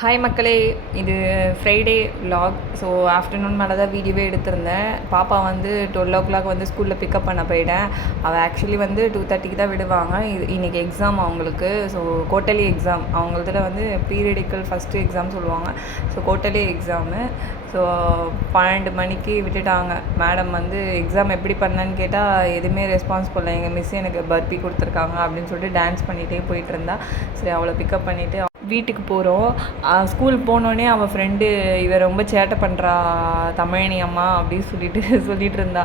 Hi மக்களே, இது Friday vlog. So afternoon மேலே தான் வீடியோவே எடுத்திருந்தேன். பாப்பா வந்து 12 வந்து ஸ்கூலில் பிக்கப் பண்ண போயிட்டேன். அவள் ஆக்சுவலி வந்து 2:30 தான் விடுவாங்க. இன்றைக்கி எக்ஸாம் அவங்களுக்கு. ஸோ குவார்ட்டர்லி எக்ஸாம் அவங்களதில் வந்து பீரியடிக்கல் ஃபஸ்ட்டு எக்ஸாம் சொல்லுவாங்க. So quarterly exam. ஸோ 12 மணிக்கு விட்டுட்டாங்க. மேடம் வந்து எக்ஸாம் எப்படி பண்ணேன்னு கேட்டால் எதுவுமே ரெஸ்பான்ஸ் பண்ணல. எங்கள் மிஸ் எனக்கு பர்பி கொடுத்துருக்காங்க அப்படின்னு சொல்லிட்டு டான்ஸ் பண்ணிகிட்டே போயிட்டு இருந்தா. சரி, அவளை பிக்கப் பண்ணிவிட்டு வீட்டுக்கு போகிறோம். ஸ்கூல் போனோடனே அவள் ஃப்ரெண்டு இவ ரொம்ப சேட்டை பண்ணுறா தமிழினி அம்மா அப்படின்னு சொல்லிட்டு இருந்தா.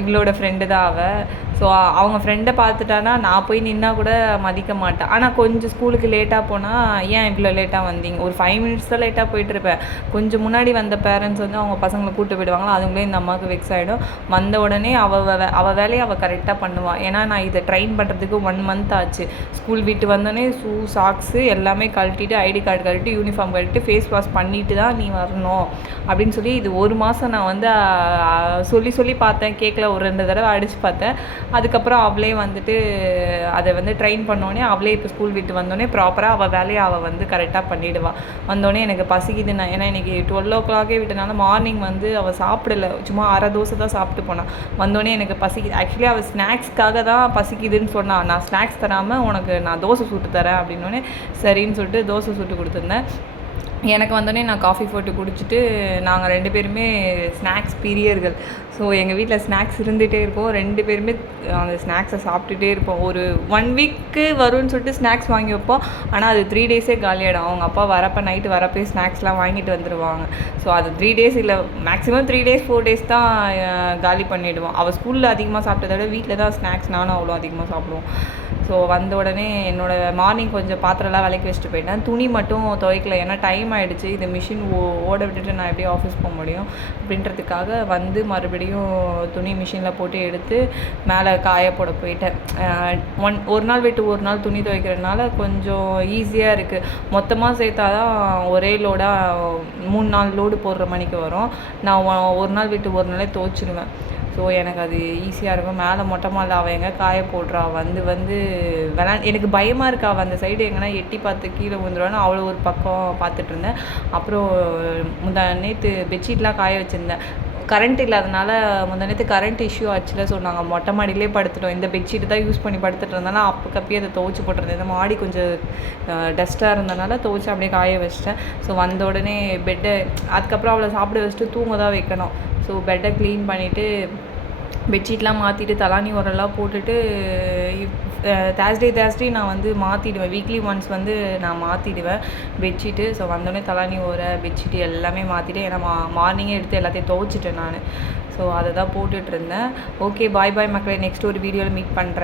இவளோட ஃப்ரெண்டு தான் அவள். ஸோ அவங்க ஃப்ரெண்டை பார்த்துட்டானா நான் போய் நின்னா கூட மதிக்க மாட்டேன். ஆனால் கொஞ்சம் ஸ்கூலுக்கு லேட்டாக போனால் ஏன் இவ்வளோ லேட்டாக வந்தீங்க, ஒரு 5 மினிட்ஸ் தான் லேட்டாக போயிட்டுருப்பேன். கொஞ்சம் முன்னாடி வந்த பேரண்ட்ஸ் வந்து அவங்க பசங்களை கூப்பிட்டு போயிடுவாங்களா, அதுங்களே இந்த அம்மாவுக்கு வெக்ஸ் ஆகிடும். வந்த உடனே அவள் வேலையை அவள் கரெக்டாக பண்ணுவாள். ஏன்னா நான் இதை ட்ரெயின் பண்ணுறதுக்கு 1 மந்த் ஆச்சு. ஸ்கூல் விட்டு வந்தோடனே ஷூ சாக்ஸு எல்லாமே கழட்டிட்டு, ஐடி கார்டு கழட்டி, யூனிஃபார்ம் கழட்டி, ஃபேஸ் வாஷ் பண்ணிட்டு தான் நீ வரணும் அப்படின்னு சொல்லி இது 1 மாதம் நான் வந்து சொல்லி பார்த்தேன். கேட்கல, ஒரு 2 தடவை அடித்து பார்த்தேன். அதுக்கப்புறம் அவளே வந்துட்டு அதை வந்து ட்ரெயின் பண்ணோடனே அவளே இப்போ ஸ்கூல் விட்டு வந்தோடனே ப்ராப்பராக அவள் வேலையை அவள் வந்து கரெக்டாக பண்ணிவிடுவாள். வந்தோடனே எனக்கு பசிக்குது. நான் ஏன்னா இன்றைக்கி 12 விட்டனால மார்னிங் வந்து அவள் சாப்பிடல, சும்மா அரை தோசை தான் சாப்பிட்டு போனான். வந்தோடனே எனக்கு பசிக்குது. ஆக்சுவலி அவள் ஸ்நாக்ஸ்க்காக தான் பசிக்குதுன்னு சொன்னான். நான் ஸ்நாக்ஸ் தராமல் உனக்கு நான் தோசை சுட்டு தரேன் அப்படின்னோடனே சரின்னு சொல்லிட்டு தோசை சுட்டு கொடுத்துருந்தேன். எனக்கு வந்தோடனே நான் காஃபி போட்டு குடிச்சிட்டு நாங்கள் 2 பேருமே ஸ்நாக்ஸ் பிரியர்கள். ஸோ எங்கள் வீட்டில் ஸ்நாக்ஸ் இருந்துகிட்டே இருக்கும். 2 பேருமே அந்த ஸ்நாக்ஸை சாப்பிட்டுட்டே இருப்போம். ஒரு 1 வீக்கு வரும்னு சொல்லிட்டு ஸ்நாக்ஸ் வாங்கி வைப்போம். ஆனால் அது 3 டேஸே காலியாகிடும். அவங்க அப்பா நைட்டு வரப்போ ஸ்நாக்ஸ்லாம் வாங்கிட்டு வந்துடுவாங்க. ஸோ அது 3 டேஸ் இல்லை, மேக்ஸிமம் 3 டேஸ் 4 டேஸ் தான் காலி பண்ணிவிடுவோம். அவள் ஸ்கூலில் அதிகமாக சாப்பிட்டதை விட வீட்டில் தான் ஸ்நாக்ஸ் நானும் அவ்வளோ அதிகமாக சாப்பிடுவோம். ஸோ வந்த உடனே என்னோடய மார்னிங் கொஞ்சம் பாத்திரம்லாம் விளக்கி வச்சுட்டு போயிட்டேன். துணி மட்டும் துவைக்கல, ஏன்னா டைம் ஆகிடுச்சு. இது மிஷின் ஓட விட்டுட்டு நான் எப்படி ஆஃபீஸ் போக முடியும் அப்படின்றதுக்காக வந்து மறுபடியும் துணி மிஷினில் போட்டு எடுத்து மேலே காய போட போயிட்டேன். ஒரு நாள் விட்டு ஒரு நாள் துணி துவைக்கிறதுனால கொஞ்சம் ஈஸியாக இருக்குது. மொத்தமாக சேர்த்தா தான் ஒரே லோடாக 3-4 லோடு போடுற மணிக்கு வரும். நான் ஒரு நாள் விட்டு ஒரு நாளே துவைச்சிடுவேன். ஸோ எனக்கு அது ஈஸியாக இருக்கும். மேலே மொட்டை மாடில் அவள் எங்கே காய போடுறா, வந்து எனக்கு பயமாக இருக்கா. அவள் அந்த சைடு எங்கன்னா எட்டி பார்த்து கீழே விழுந்துருவான்னு அவ்வளோ ஒரு பக்கம் பார்த்துட்டு இருந்தேன். அப்புறம் நேற்று பெட்ஷீட்லாம் காய வச்சுருந்தேன். கரண்ட் இல்லாதனால நேற்று கரண்ட் இஷ்யூ ஆச்சுல. ஸோ நாங்கள் மொட்டை மாடியிலே படுத்துட்டோம். இந்த பெட்ஷீட்டு தான் யூஸ் பண்ணி படுத்துட்டு இருந்தனால அப்பக்கப்பயே அதை துவைச்சி போட்டுருந்தேன். இந்த மாடி கொஞ்சம் டஸ்ட்டாக இருந்தனால துவைச்சி அப்படியே காய வச்சிட்டேன். ஸோ வந்த உடனே பெட்டை அதுக்கப்புறம் அவளை சாப்பிட வச்சுட்டு தூங்க தான் வைக்கணும். ஸோ பெட்டை க்ளீன் பண்ணிவிட்டு பெட்ஷீட்லாம் மாற்றிட்டு தலானி உரெல்லாம் போட்டுட்டு தேர்ஸ்டே நான் வந்து மாற்றிடுவேன். வீக்லி ஒன்ஸ் வந்து நான் மாற்றிடுவேன் பெட்ஷீட்டு. ஸோ வந்தோடனே தலானி உரை பெட்ஷீட்டு எல்லாமே மாற்றிட்டு, ஏன்னா மார்னிங்கே எடுத்து எல்லாத்தையும் துவைச்சிட்டேன் நான். ஸோ அதை தான் போட்டுட்ருந்தேன். ஓகே, பாய் மக்களே. நெக்ஸ்ட் ஒரு வீடியோவில் மீட் பண்ணுறேன்.